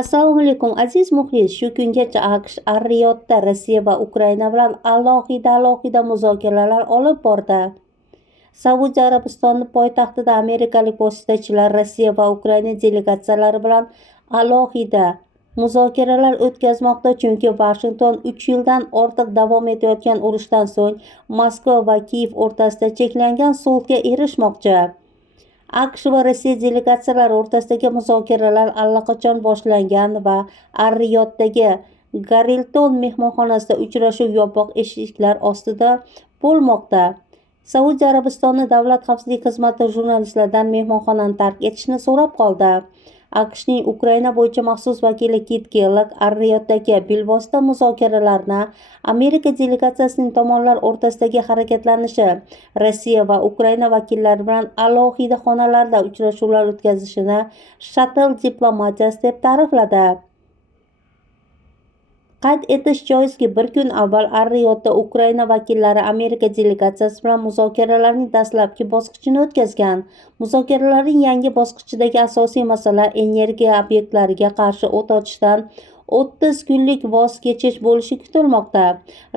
Assalomu alaykum aziz muxlis. Shu kungacha AQSh Ar-Riyodda Rossiya va Ukraina bilan alohida muzokaralar olib bordi. Saudiya Arabistoni poytaxtida amerikalik vositachilar Rossiya va Ukraina delegatsiyalari bilan alohida muzokaralar o'tkazmoqda, chunki Vashington 3 yildan ortiq davom etayotgan urushdan so'ng Moskva va Kiyev o'rtasida cheklangan sulhga erishmoqchi. AQSh va Rossiya delegatsiyalari o'rtasidagi muzokaralar allaqachon boshlangan va Ar-Riyoddagi Garilton mehmonxonasida uchrashuv yopiq eshiklar ostida bo'lmoqda. Saudiya Arabistoni davlat xavfsizlik xizmati jurnalistlardan mehmonxonani tark etishni so'rab qoldi. AQShning Ukraina bo'yicha maxsus vakili Kit Kellogg Ar-Riyoddagi bilvosita muzokaralarni Amerika delegatsiyasining tomonlar o'rtasidagi harakatlanishi, Rossiya va Ukraina vakillari bilan alohida xonalarda uchrashuvlar o'tkazishini shtatl diplomatiyasi deb ta'rifladi. Qayd etish joizki, bir kun avval Ar-Riyodda Ukraina vakillari Amerika delegatsiyasi bilan muzokaralarning dastlabki bosqichini o'tkazgan. Muzokaralarning yangi bosqichidagi asosiy masala energiya obyektlariga qarshi o't ochishdan 30 kunlik voz kechish bo'lishi kutilmoqda.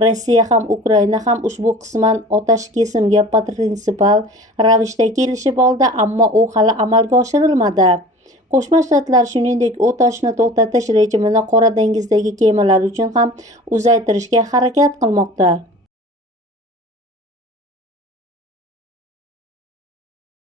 Rossiya ham Ukraina ham ushbu qisman otash kesimga prinsipial ravishda kelishib oldi, ammo u hali amalga oshirilmadi. Qo'shma Shtatlar shuningdek o't ochishni to'xtatish rejimini Qora dengizdagi kemalar uchun ham uzaytirishga harakat qilmoqda.